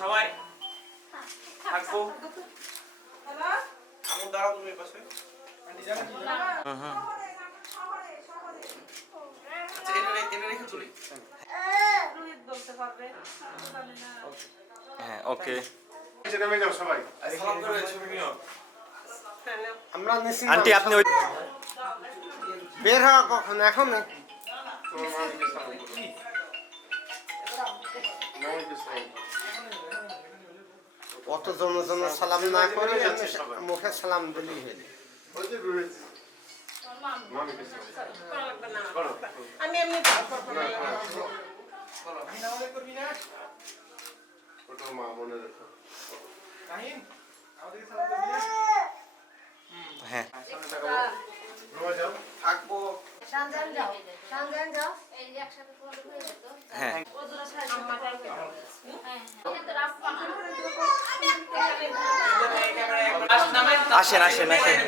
সবাই থাকবো। আমু দাঁড়াও তুমি পাশে। আচ্ছা এটা রেখে চলি। রোহিত বলতে পারবে জানি না। হ্যাঁ ওকে। নিচে নেমে যাও সবাই। সালাম করে ছবি নিও। আমরা নিচে আন্টি আপনি ওই বের হওয়া কখন এখন না? অত জন সালাম না করে মুখে সালাম দিলেই হইল। আমি এমনি মা মনে রেখো। হ্যাঁ থাকবো। শানজান যাও এই যে একসাথে ফটো হয়ে যেত হ্যাঁ ওজোর সাহায্য আমাদের আসেন আসেন আসেন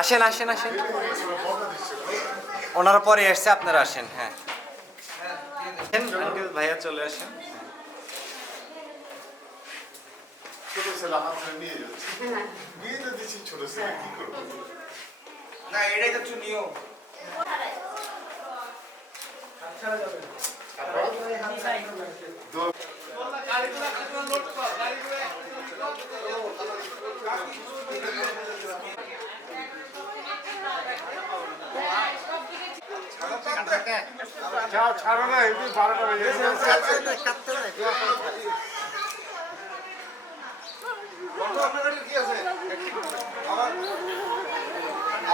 আসেন আসেন আসেন ওনারা পরে এসছে আপনারা আসেন। হ্যাঁ আঙ্কেল ভাইয়া চলে আসেন। ছোট ছেলে হাত ধরে নিয়ে যাচ্ছে। বিয়ে তো দিচ্ছি ছোট ছেলে কি করবো? না এটাই তো নিও। যাও ছাড়ো না এমনি 12টা বেজে গেছে।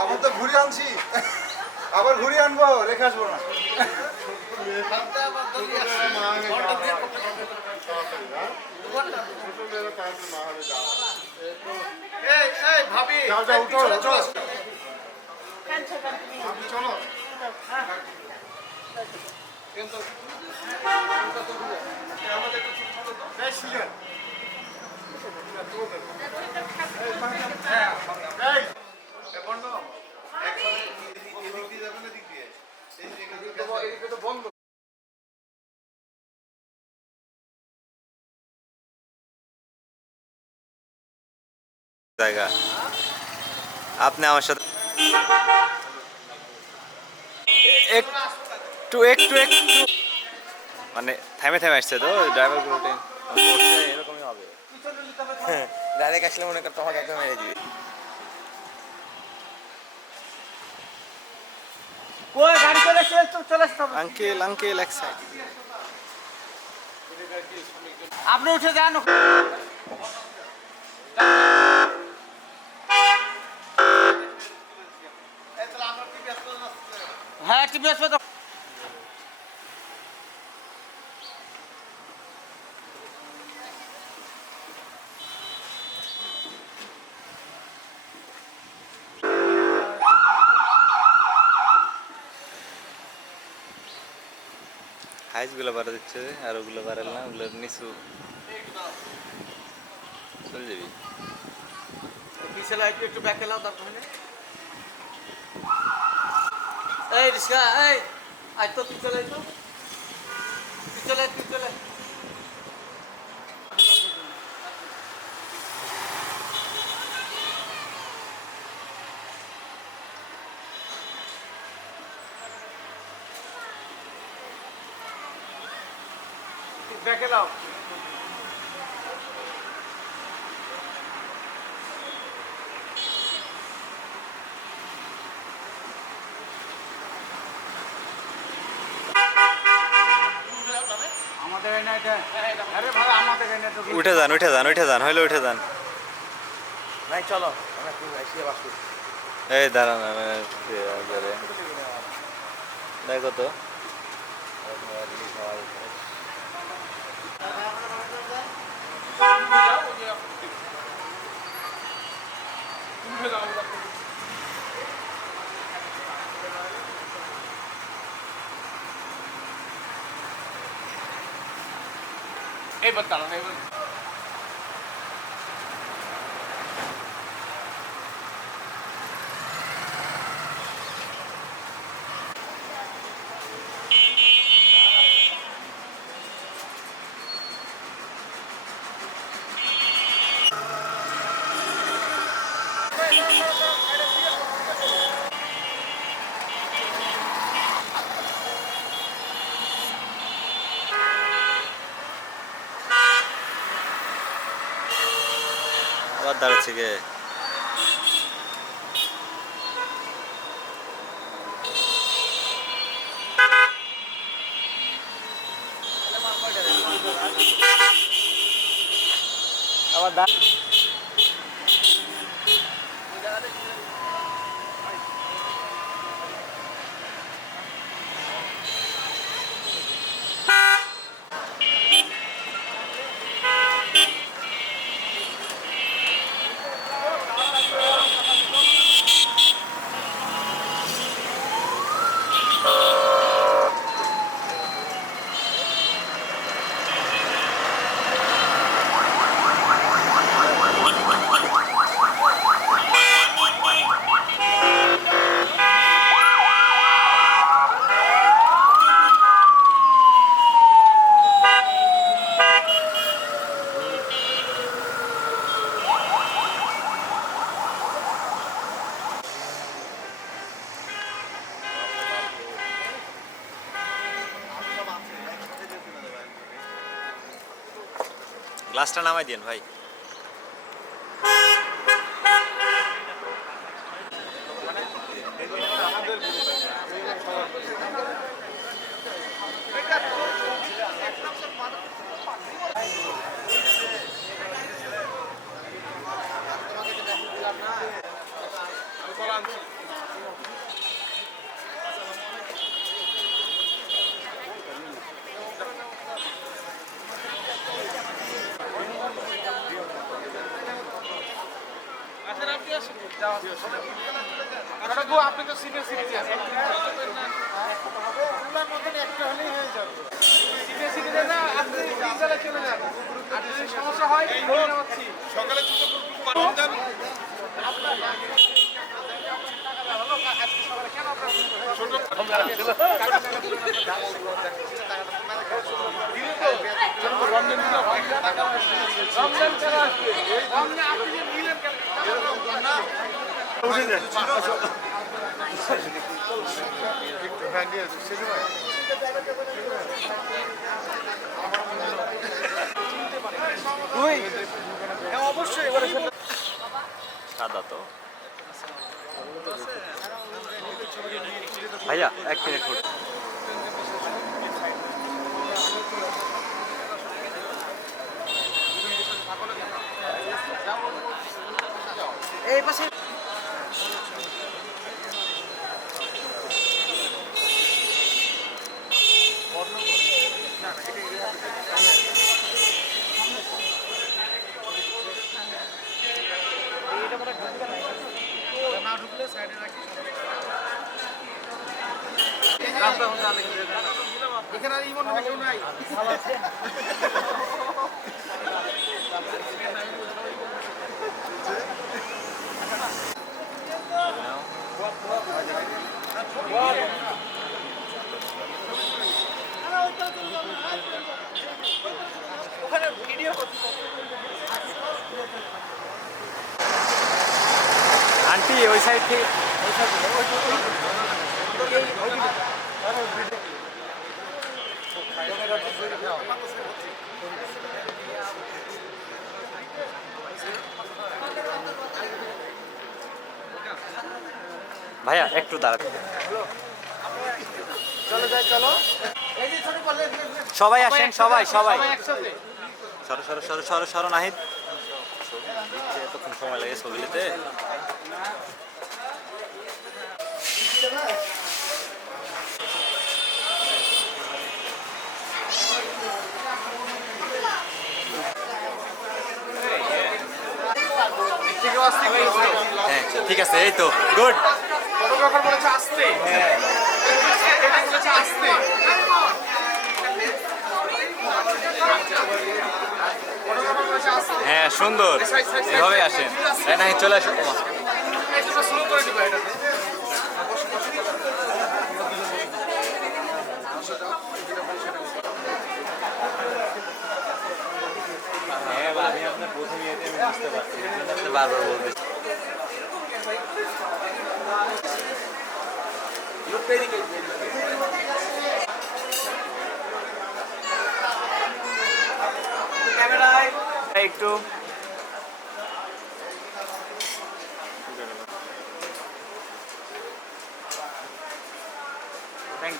আবার তো ঘুরে আনছি, আবার ঘুরে আনবো, রেখে আসবো না। ভাবি যাও যাও উঠো উঠো। ভাবি চলো। এই সিজন। জায়গা আপনি আমার সাথে একটু একটু একটু মানে থামে থামে আসছে তো ড্রাইভার গুলো এরকমই হবে। ডাইরেক্ট আসলে মনে কর তোমাকে একদম মেরে দিবে। ওই গাড়ি চলে এসে চলে আসতে হবে। আঙ্কেল আঙ্কেল এক সাইড আপনি উঠে যান। হ্যাঁ টিভি আসবে তো। হাইস গুলো বাড়া দিচ্ছে আর ওগুলো বাড়াল না, ওগুলোর নিচু চলে যাবি। পিছনে একটু ব্যাকে লাও তারপরে এই রিস্কা এই আজ তো তুই চলে তো তুই চলে ব্যাকে লাও। উঠে যান উঠে যান উঠে যান হইলে উঠে যান। নাই চলো এই দাঁড়ান দেখো তো এইবার দাঁড়ান এইবার আবার দাঁড়াচ্ছে গে। আবার গ্লাসটা নামাই দিন ভাই। আপনি তো সিনিয়র সিটিজেন একটা হলেই হয়ে যাবে। সিনিয়র সিটিজেন না আপনি বিকালে চলে যান, আর যদি সমস্যা হয় সকালে অবশ্যই সাদা তো ভাইয়া 1 মিনিট hold। এই পাশে এখানে আর ইমন নামে কেউ নাই। আন্টি ওই সাইড থেকে ভাইয়া একটু দাঁড়াতে। চলো যাই, চলো। সবাই আসেন, সবাই সবাই একসাথে সরো সরো সরো সরো সরো নাহিদ। এতক্ষণ সময় লাগে ছবি নিতে। হ্যাঁ ঠিক আছে, এই তো গুড। ফটোগ্রাফার বলেছে আসতে, বলেছে আসতে। হ্যাঁ সুন্দর, এভাবে আসেন। হ্যাঁ নাহিদ চলে আসো। স্লো করে দিবা এটাতে। হ্যাঁ আমি আপনার প্রথম ইয়েতে আমি বুঝতে পারছি, আপনি বারবার বলতেছি। ক্যামেরায় একটু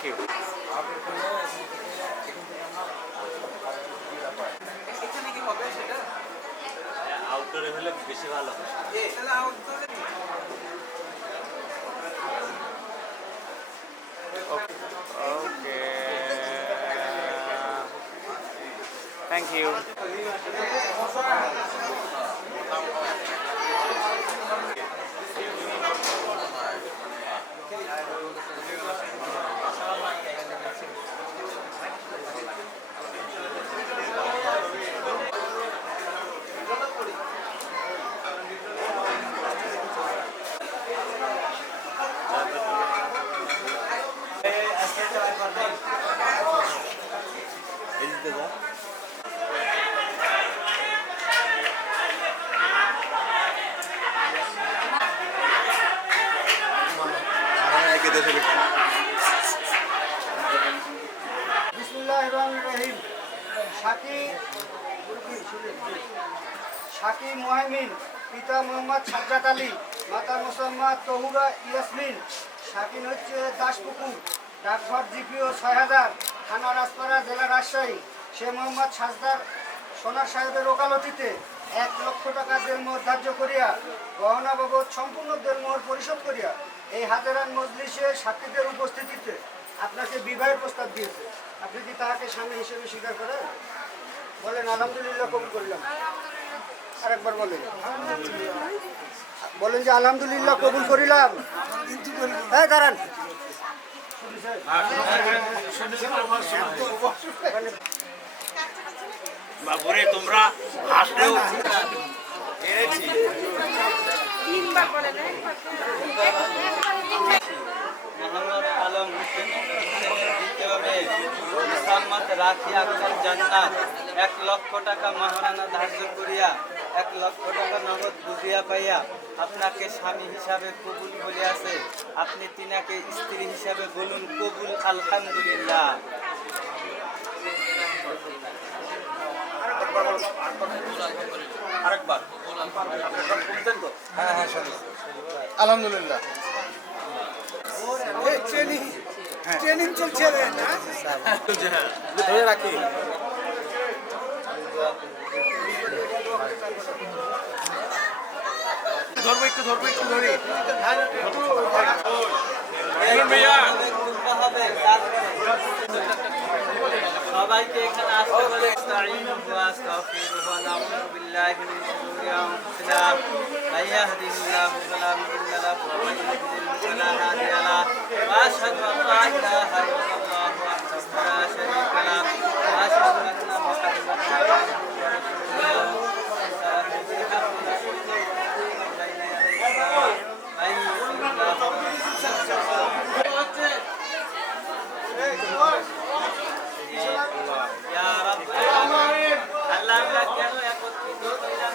ইউ। এখানে কি হবে সেটা? আউটডোরে হলে বেশি ভালো হয়। তাহলে আউটডোরে ওকে, থ্যাংক ইউ। বিসমুল্লাহির রহমানির রহিম। শাকি মুহাইমিন, পিতা মোহাম্মদ সাজ্জাদ আলী, মাতা মুসাম্মদ তহুরা ইয়াসমিন। শাকিন হচ্ছে দাসপুকুর, ডাকঘর জিপিও 6000, থানা রাজপাড়া, জেলা রাজশাহী। সে মোহাম্মদ সাজদার সোনার সাহেবের ওকালতিতে 1 লক্ষ টাকা দেনমোহর ধার্য করিয়া গহনা বাবদ সম্পূর্ণ দেনমোহর পরিশোধ করিয়া এই হাজারান মজলিসে সাক্ষীদের উপস্থিতিতে আপনাকে বিবাহের প্রস্তাব দিয়েছে। আপনি কি তাহাকে স্বামী হিসেবে স্বীকার করেন? বলেন আলহামদুলিল্লাহ, কবুল করলাম। আরেকবার বলেন, বলেন যে আলহামদুলিল্লাহ কবুল করিলাম। হ্যাঁ দাঁড়ান, বাবুরে তোমরা হাসলেও এনেছি। মোহাম্মদ আলম হোসেন দিতে হবে মোহাম্মদ রাখি আক্তার জান্নাত 1 লক্ষ টাকা মহারানা ধার্য করিয়া 1 লক্ষ টাকা নগদ বুঝিয়া পাইয়া আপনাকে স্বামী হিসাবে কবুল বলিয়াছে। আপনি তিনাকে স্ত্রী হিসাবে বলুন কবুল আলহামদুলিল্লাহ। আরেকবার আলহামদুলিল্লাহ। ট্রেনিং চলছে ধরে রাখি। সবাইকে এখানে আসতে বলে আস্তাঈনুহু ওয়া আস্তাগফিরুহু ওয়া নাউযু বিল্লাহি মিন শুরুরি আনফুসিনা মান ইয়াহদিহিল্লাহু ফালা মুদিল্লা লাহু ওয়া মান ইউদ্লিল ফালা হাদিয়া লাহু ওয়া আশহাদু আন লা ইলাহা ইল্লাল্লাহু ওয়াহদাহু লা শারীকা লাহু ওয়া আশহাদু আন্না মুহাম্মাদান আবদুহু ইয়া রাব্বি আল্লাহ আমরা কেন একত্রিত হইলাম?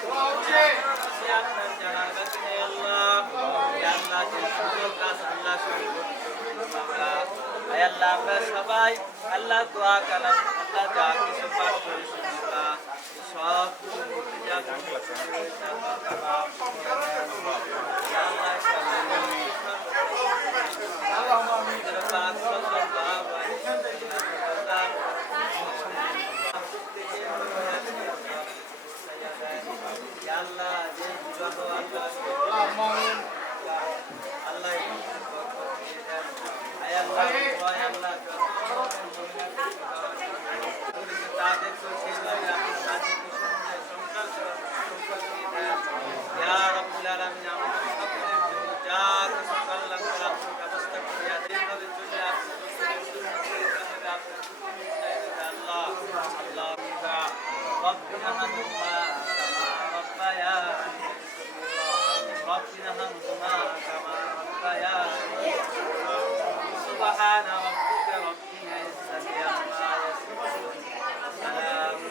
সে আপনার জানার কাছে আল্লাহ, ইয়া আল্লাহ যে সুযোগ কাজ আল্লাহ আয় আল্লাহ আমরা সবাই আল্লাহ দোয়া কালাম আল্লাহ যা কিছু পাঠ করি সব আল্লাহ যে আল্লাহ তাদের তো সেই আপনি তাদের যা কিছু কল্যাণ করার ব্যবস্থা করিয়া এইভাবে চলে আসছে আল্লাহ আল্লাহ ربنا ارحمهما كما ربياني ربنا ارحمهما كما ربياني سبحان ربك رب العزة عما يصفون سلام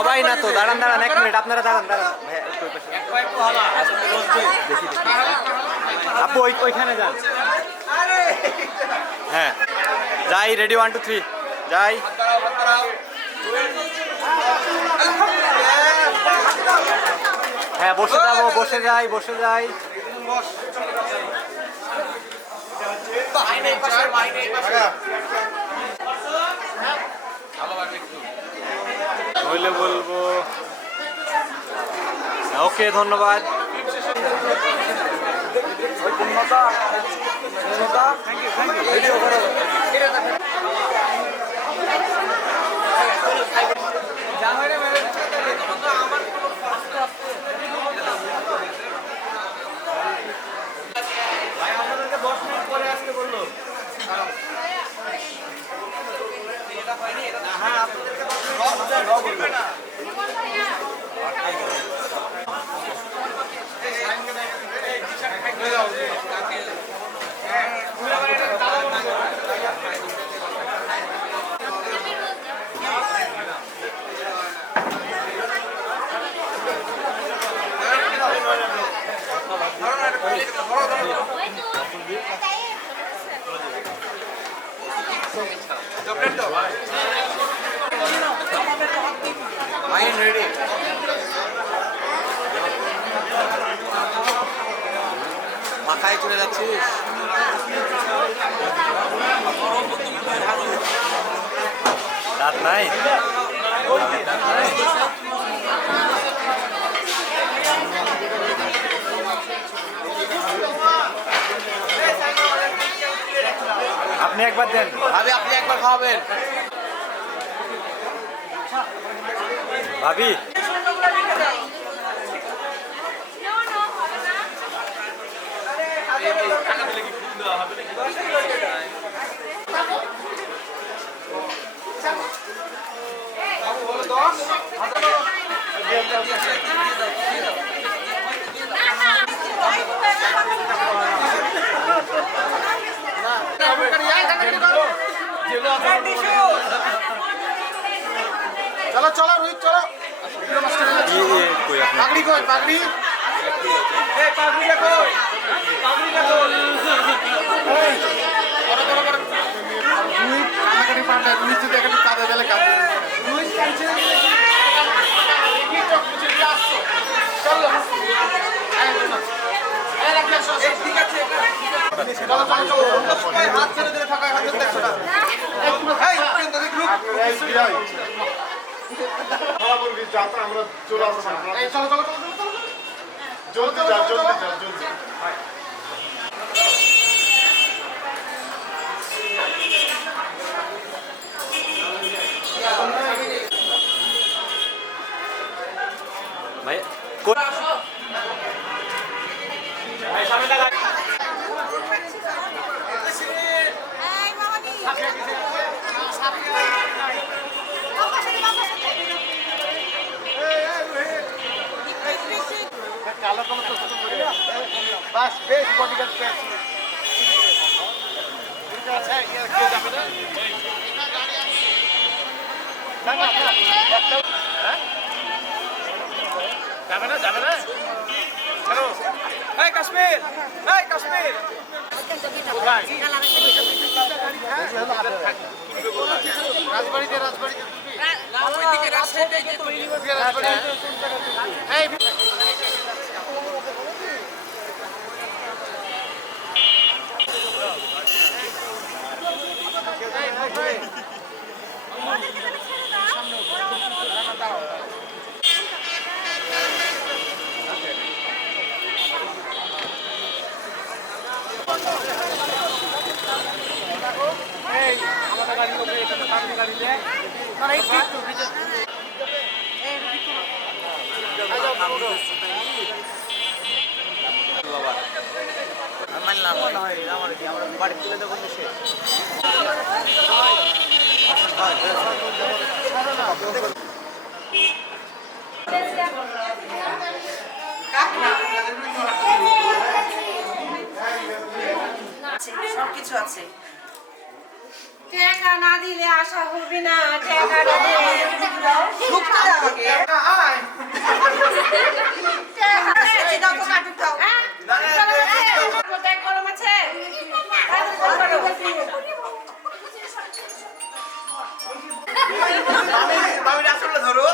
সবাই না তো, দাঁড়ান দাঁড়ান 1 মিনিট, আপনারা দাঁড়ান দাঁড়ান ভাইয়া, একটু ওই পাশে। দেখি দেখি আপু ওইখানে যান। হ্যাঁ যাই, রেডি 1 2 3 যাই। হ্যাঁ বসে যাবো, বসে যাই বসে যাই। নইলে বলবো ওকে, ধন্যবাদ। মাথায় চলে যাচ্ছিস? দাঁত নাই? আপনি একবার দেন ভাবি, আপনি একবার খাওয়াবেন ভাবি। চলো চলো রোহিত চলো। পাগড়ি কই পাগড়ি? আমরা চলে আসছি। চলো চলো চলো জলদি যা জলদি যা জলদি। ভাই কালো কালো তো বাস বেশ বডিগার্ড পেয়েছি। আচ্ছা কেউ যাবে না? না না যাবে না যাবে না। চলো এই কাশ্মীর, এই কাশ্মীর রাজবাড়িতে রাজবাড়িতে এই মানলাম আমার বাড়ি তুলে দেবো সে। সবকিছু আছে। টেকা না দিলে আশা হবে না টাকাটা দে ঢুকতে দাও আমাকে দাও তো কাটু দাও হ্যাঁ কোথায় কলম আছে আমি আসলে ধরো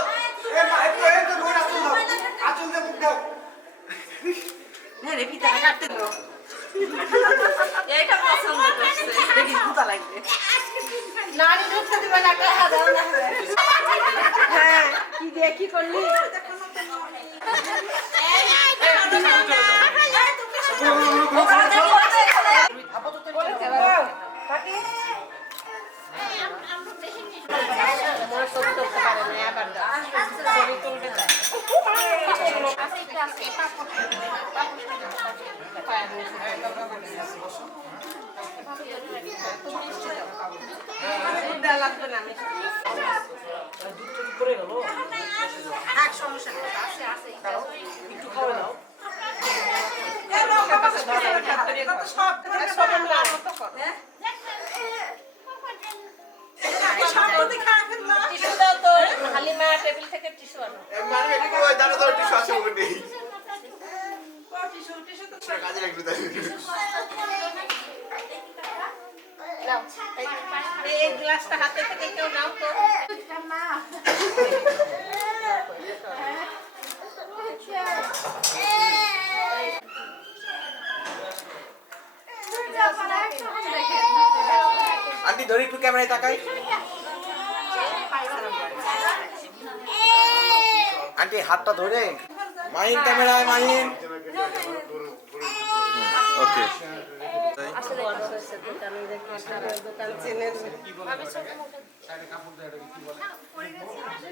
রে পিতাটা কাটতে দাও এইটা পছন্দ করছে দেখি জুতা লাগবে নানি ঢুকতে দিবে না টাকা দাও না হ্যাঁ কি দিয়ে কি করলি লাগবে না আমি সমস্যা একটু খাওয়া দাও হালিমা টেবিল থেকে টিস্যু আনো এই গ্লাসটা হাতে থেকে কেউ নাও তো আন্টি ধরে একটু ক্যামেরায় তাকাই আন্টি হাতটা ধরে মাহিন ক্যামেরায় মাহিন ওকে আসলে দোকান চেনে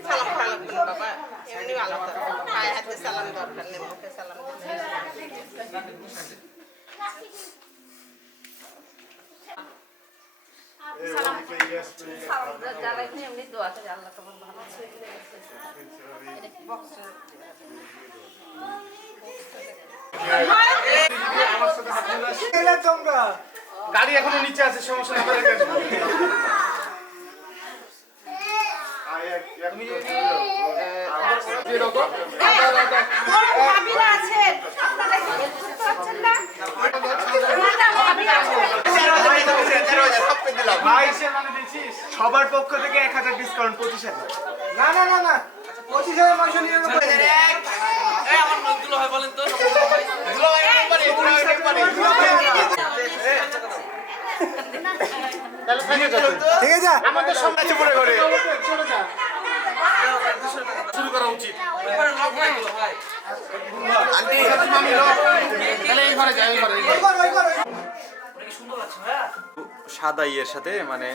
সালাম করা লাগবে না বাবা এমনি ভালো তো পায়ে হাতে সালাম দরকার নেই মুখে সালাম যারা এমনি দোয়া করে আল্লাহ তোমার ভালো গাড়ি এখনো নিচে আছে সমস্যা নেই সবার পক্ষ থেকে 1000 ডিসকাউন্ট 25,000 না না না না 25,000 মাংস নিয়ে নেবো আমার লোকগুলো হয় বলেন তো ঠিক আছে আমাদের সমাজ পড়ে করে শুরু করা উচিত আন্টি তাহলে এই ঘরে যাই এই ঘরে সুন্দর আছে ভাইয়া সাদা ইয়ের সাথে মানে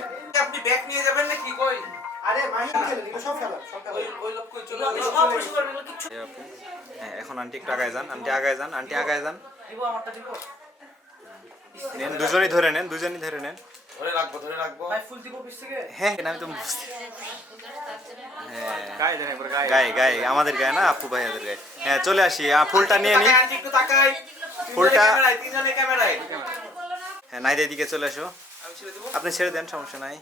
আপনি ব্যাগ নিয়ে যাবেন নাকি কই আরে মাহিন খেলে নিব সব খেলা ওই লোক কই চলে আমি সব পরিষ্কার করে নিলাম কিছু হ্যাঁ এখন আন্টি একটু আগায় যান আন্টি আগায় যান আন্টি আগায় যান দিব আমারটা দিব নেন দুজনেই ধরে নেন দুজনেই ধরে নেন ধরে রাখবো ভাই ফুল দিব পিছ থেকে হ্যাঁ আমি তো বুঝতে হ্যাঁ গায়ে গায়ে আমাদের গায়ে না আপু ভাইয়াদের গায়ে হ্যাঁ চলে আসি ফুলটা নিয়ে নি আন্টি একটু তাকাই ফুলটা তিনজনে ক্যামেরায় হ্যাঁ নাইদের দিকে চলে আসো আমি ছেড়ে দেব আপনি ছেড়ে দেন সমস্যা নাই